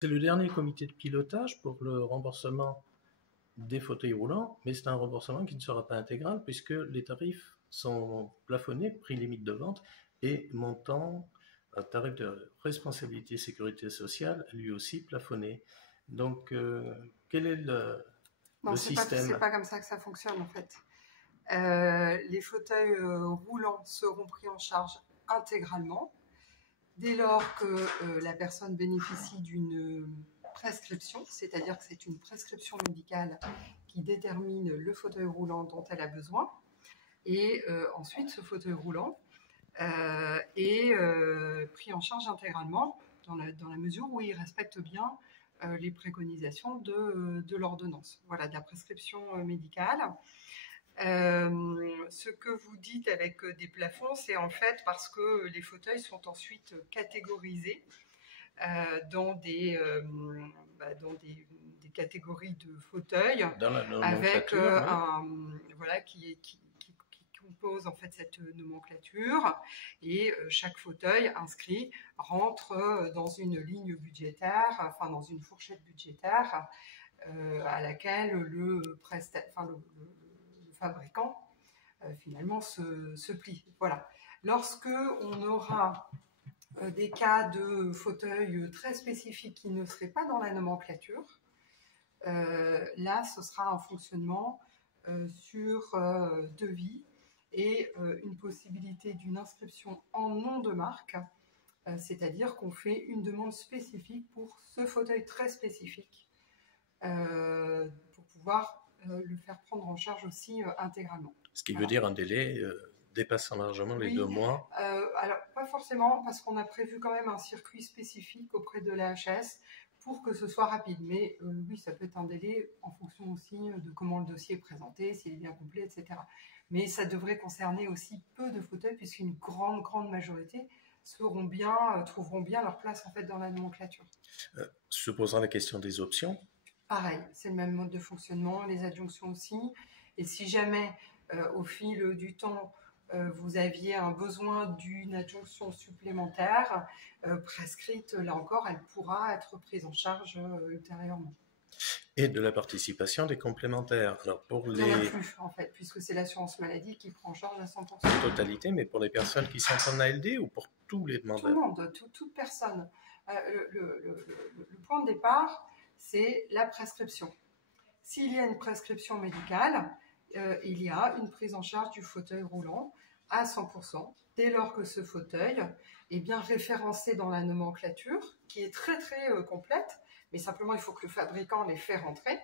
C'est le dernier comité de pilotage pour le remboursement des fauteuils roulants, mais c'est un remboursement qui ne sera pas intégral puisque les tarifs sont plafonnés, prix limite de vente et montant, tarif de responsabilité sécurité sociale, lui aussi plafonné. Donc, quel est Non, le c'est système? pas comme ça que ça fonctionne en fait. Les fauteuils roulants seront pris en charge intégralement dès lors que la personne bénéficie d'une prescription, c'est-à-dire que c'est une prescription médicale qui détermine le fauteuil roulant dont elle a besoin. Et ensuite, ce fauteuil roulant est pris en charge intégralement dans la mesure où il respecte bien les préconisations de l'ordonnance, voilà, de la prescription médicale. Ce que vous dites avec des plafonds, c'est en fait parce que les fauteuils sont ensuite catégorisés dans des catégories de fauteuils Dans la avec nomenclature, oui. voilà, qui compose en fait cette nomenclature, et chaque fauteuil inscrit rentre dans une ligne budgétaire, enfin dans une fourchette budgétaire à laquelle le fabricant finalement se plie. Voilà. Lorsque on aura des cas de fauteuils très spécifiques qui ne seraient pas dans la nomenclature, là ce sera un fonctionnement sur devis et une possibilité d'une inscription en nom de marque, c'est-à-dire qu'on fait une demande spécifique pour ce fauteuil très spécifique pour pouvoir le faire prendre en charge aussi intégralement. Ce qui veut dire un délai dépassant largement les Oui, 2 mois. alors pas forcément, parce qu'on a prévu quand même un circuit spécifique auprès de la HS pour que ce soit rapide. Mais oui, ça peut être un délai en fonction aussi de comment le dossier est présenté, s'il est bien complet, etc. Mais ça devrait concerner aussi peu de fauteuils, puisqu'une grande majorité trouveront bien leur place en fait dans la nomenclature. Se posant la question des options. Pareil, c'est le même mode de fonctionnement, les adjonctions aussi. Et si jamais, au fil du temps, vous aviez un besoin d'une adjonction supplémentaire prescrite, là encore, elle pourra être prise en charge ultérieurement. Et de la participation des complémentaires. Alors pour Il n'y en a les plus, en fait, puisque c'est l'assurance maladie qui prend en charge à 100%. totalités, mais pour les personnes qui sont en ALD ou pour tous les demandeurs? Tout le monde, toute personne. Le point de départ, c'est la prescription. S'il y a une prescription médicale, il y a une prise en charge du fauteuil roulant à 100%, dès lors que ce fauteuil est bien référencé dans la nomenclature, qui est très complète, mais simplement il faut que le fabricant les fait rentrer.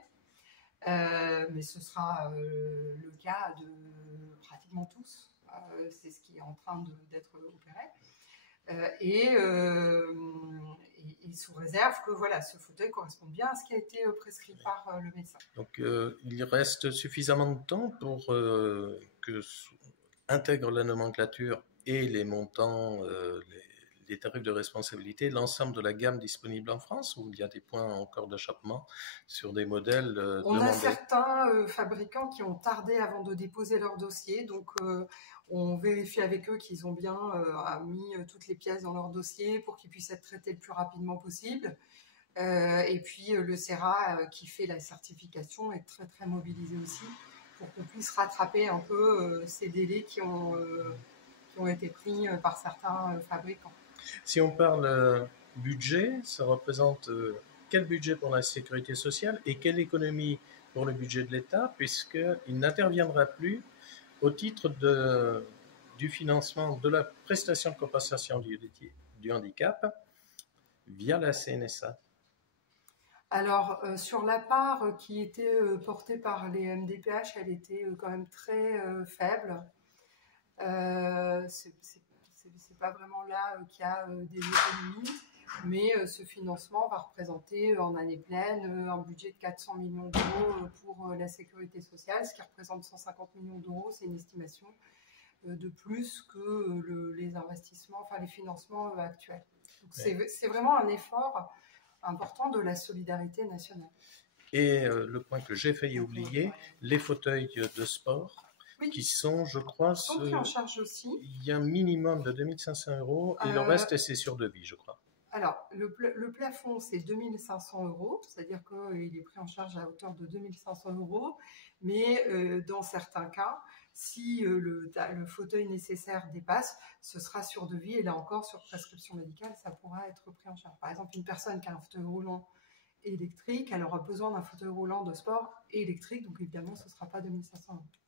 Mais ce sera le cas de pratiquement tous. C'est ce qui est en train d'être opéré. Et sous réserve que voilà, ce fauteuil corresponde bien à ce qui a été prescrit par le médecin. Donc il reste suffisamment de temps pour que intègre la nomenclature et les montants, les tarifs de responsabilité, l'ensemble de la gamme disponible en France, ou il y a des points encore d'achoppement sur des modèles On demandés? a certains fabricants qui ont tardé avant de déposer leur dossier, donc on vérifie avec eux qu'ils ont bien mis toutes les pièces dans leur dossier pour qu'ils puissent être traités le plus rapidement possible. Et puis le CERA qui fait la certification est très mobilisé aussi pour qu'on puisse rattraper un peu ces délais qui ont été pris par certains fabricants. Si on parle budget, ça représente quel budget pour la sécurité sociale et quelle économie pour le budget de l'État, puisqu'il n'interviendra plus au titre du financement de la prestation de compensation du handicap via la CNSA. Alors, sur la part qui était portée par les MDPH, elle était quand même très faible. C'est pas vraiment là qu'il y a des économies, mais ce financement va représenter en année pleine un budget de 400 millions d'euros pour la sécurité sociale, ce qui représente 150 millions d'euros. C'est une estimation de plus que les investissements, enfin les financements actuels. Donc c'est vraiment un effort important de la solidarité nationale. Et le point que j'ai failli oublier, les fauteuils de sport, oui, qui sont, je crois, pris en charge aussi. Il y a un minimum de 2500 € et le reste, c'est sur devis, je crois. Alors, le plafond, c'est 2 500 €, c'est-à-dire qu'il est pris en charge à hauteur de 2 500 €, mais dans certains cas, si le fauteuil nécessaire dépasse, ce sera sur devis, et là encore, sur prescription médicale, ça pourra être pris en charge. Par exemple, une personne qui a un fauteuil roulant électrique, elle aura besoin d'un fauteuil roulant de sport et électrique, donc évidemment, ce ne sera pas 2 500 €.